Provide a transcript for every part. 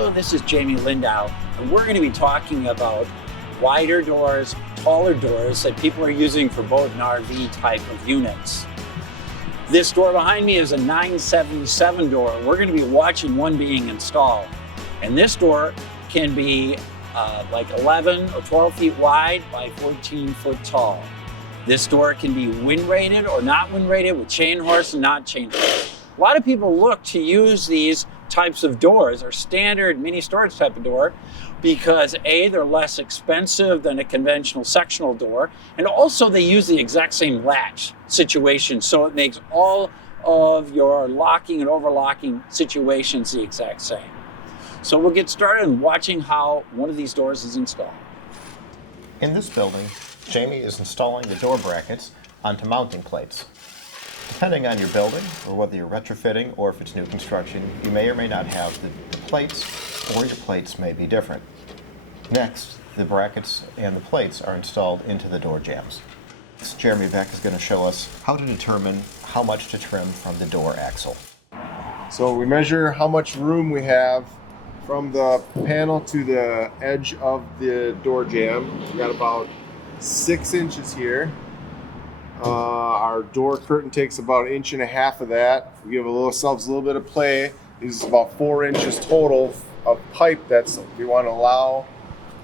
Hello, this is Jamie Lindow, and we're going to be talking about wider doors, taller doors that people are using for boat and RV type of units. This door behind me is a 977 door. We're going to be watching one being installed. And this door can be like 11 or 12 feet wide by 14 foot tall. This door can be wind rated or not wind rated, with chain horse and not chain horse. A lot of people look to use these types of doors, or standard mini storage type of door, because A, they're less expensive than a conventional sectional door, and also they use the exact same latch situation, so it makes all of your locking and overlocking situations the exact same. So we'll get started in watching how one of these doors is installed. In this building, Jamie is installing the door brackets onto mounting plates. Depending on your building, or whether you're retrofitting or if it's new construction, you may or may not have the plates, or your plates may be different. Next, the brackets and the plates are installed into the door jambs. Jeremy Beck is going to show us how to determine how much to trim from the door axle. So we measure how much room we have from the panel to the edge of the door jamb. We got about 6 inches here. Our door curtain takes about 1.5 inches of that. We give ourselves a little bit of play. This is about 4 inches total of pipe that's we want to allow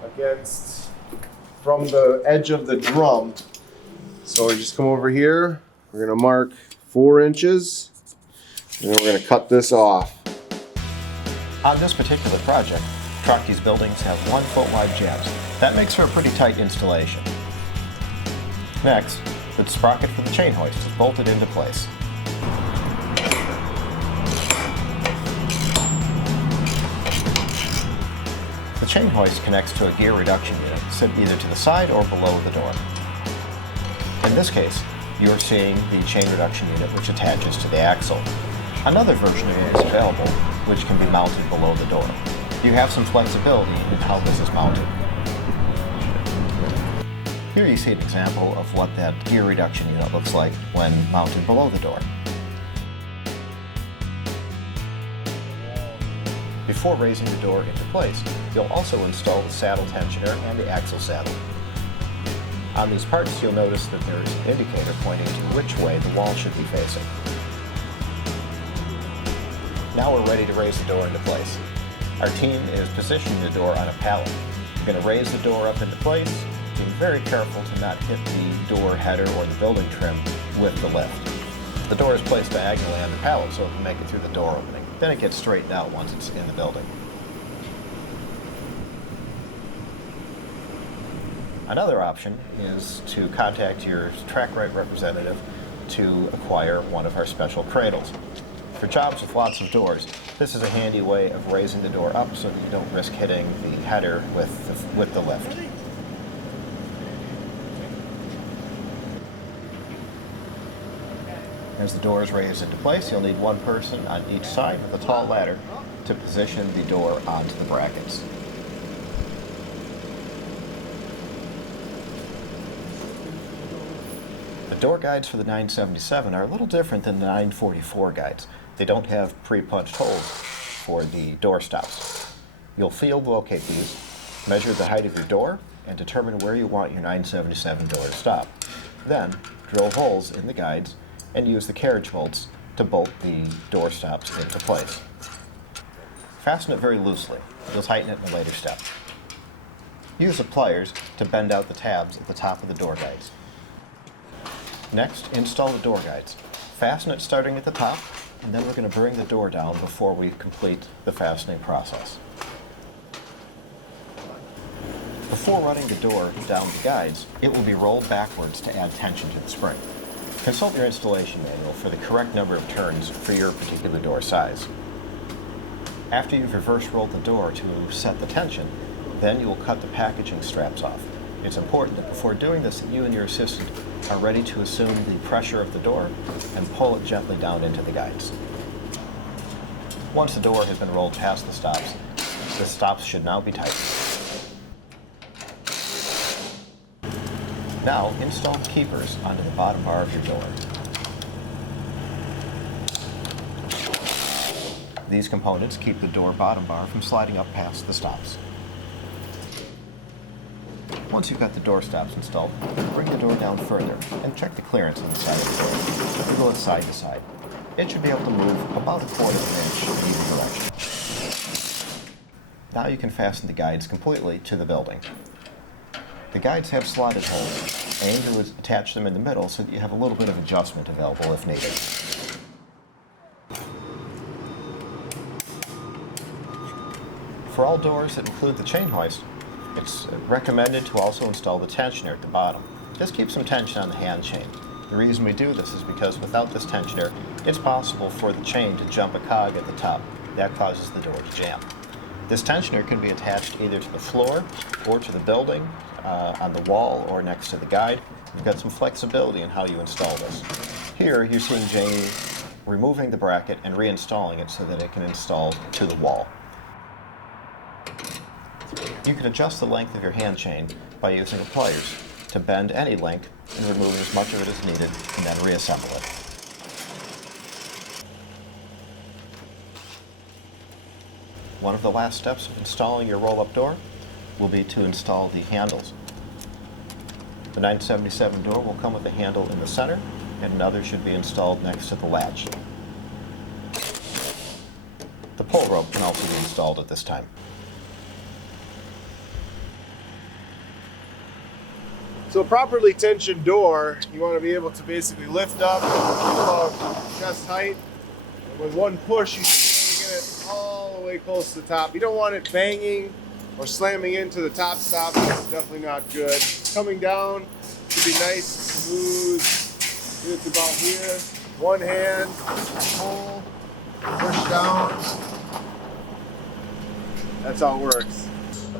against from the edge of the drum. So we just come over here. We're going to mark 4 inches, and then we're going to cut this off. On this particular project, Trac-Rite's buildings have 1 foot wide jambs. That makes for a pretty tight installation. Next, the sprocket for the chain hoist is bolted into place. The chain hoist connects to a gear reduction unit set either to the side or below the door. In this case, you are seeing the chain reduction unit which attaches to the axle. Another version of it is available, which can be mounted below the door. You have some flexibility in how this is mounted. Here you see an example of what that gear reduction unit looks like when mounted below the door. Before raising the door into place, you'll also install the saddle tensioner and the axle saddle. On these parts, you'll notice that there is an indicator pointing to which way the wall should be facing. Now we're ready to raise the door into place. Our team is positioning the door on a pallet. We're going to raise the door up into place, being very careful to not hit the door header or the building trim with the lift. The door is placed diagonally on the pallet so it can make it through the door opening. Then it gets straightened out once it's in the building. Another option is to contact your Trac-Rite representative to acquire one of our special cradles. For jobs with lots of doors, this is a handy way of raising the door up so that you don't risk hitting the header with the lift. As the door is raised into place, you'll need one person on each side with a tall ladder to position the door onto the brackets. The door guides for the 977 are a little different than the 944 guides. They don't have pre-punched holes for the door stops. You'll field locate these, measure the height of your door, and determine where you want your 977 door to stop. Then, drill holes in the guides and use the carriage bolts to bolt the door stops into place. Fasten it very loosely. You'll tighten it in a later step. Use the pliers to bend out the tabs at the top of the door guides. Next, install the door guides. Fasten it starting at the top, and then we're going to bring the door down before we complete the fastening process. Before running the door down the guides, it will be rolled backwards to add tension to the spring. Consult your installation manual for the correct number of turns for your particular door size. After you've reverse rolled the door to set the tension, then you will cut the packaging straps off. It's important that before doing this that you and your assistant are ready to assume the pressure of the door and pull it gently down into the guides. Once the door has been rolled past the stops should now be tightened. Now install the keepers onto the bottom bar of your door. These components keep the door bottom bar from sliding up past the stops. Once you've got the door stops installed, bring the door down further and check the clearance on the side of the door. Wiggle it side to side. It should be able to move about 1/4 inch in either direction. Now you can fasten the guides completely to the building. The guides have slotted holes. Aim to attach them in the middle so that you have a little bit of adjustment available if needed. For all doors that include the chain hoist, it's recommended to also install the tensioner at the bottom. This keeps some tension on the hand chain. The reason we do this is because without this tensioner, it's possible for the chain to jump a cog at the top. That causes the door to jam. This tensioner can be attached either to the floor or to the building, on the wall or next to the guide. You've got some flexibility in how you install this. Here you're seeing Jamie removing the bracket and reinstalling it so that it can install to the wall. You can adjust the length of your hand chain by using pliers to bend any length and remove as much of it as needed and then reassemble it. One of the last steps of installing your roll-up door will be to install the handles. The 977 door will come with a handle in the center, and another should be installed next to the latch. The pull rope can also be installed at this time. So a properly tensioned door, you want to be able to basically lift up about chest height, and with one push you can get it all the way close to the top. You don't want it banging or slamming into the top stop. That's definitely not good. Coming down should be nice, smooth. It's about here. One hand, pull, push down. That's how it works.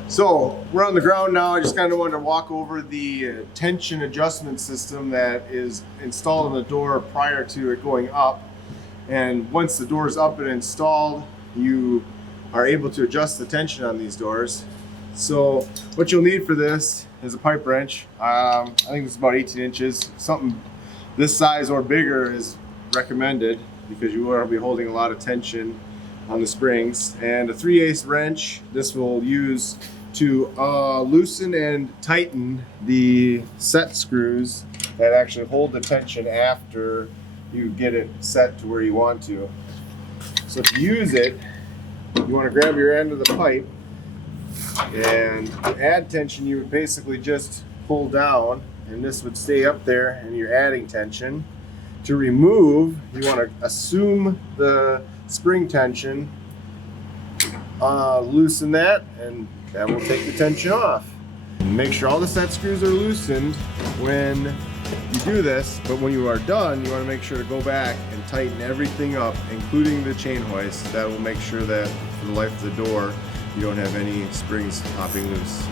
So we're on the ground now. I just kind of wanted to walk over the tension adjustment system that is installed on the door prior to it going up. And once the door is up and installed, you are able to adjust the tension on these doors. So what you'll need for this is a pipe wrench. I think it's about 18 inches. Something this size or bigger is recommended because you will be holding a lot of tension on the springs. And a 3/8 wrench. This will use to loosen and tighten the set screws that actually hold the tension after you get it set to where you want to. So to use it, you want to grab your end of the pipe, and to add tension you would basically just pull down and this would stay up there and you're adding tension. To remove, you want to assume the spring tension, loosen that, and that will take the tension off. Make sure all the set screws are loosened when you do this, but when you are done, you want to make sure to go back and tighten everything up, including the chain hoist. That will make sure that for the life of the door, you don't have any springs popping loose.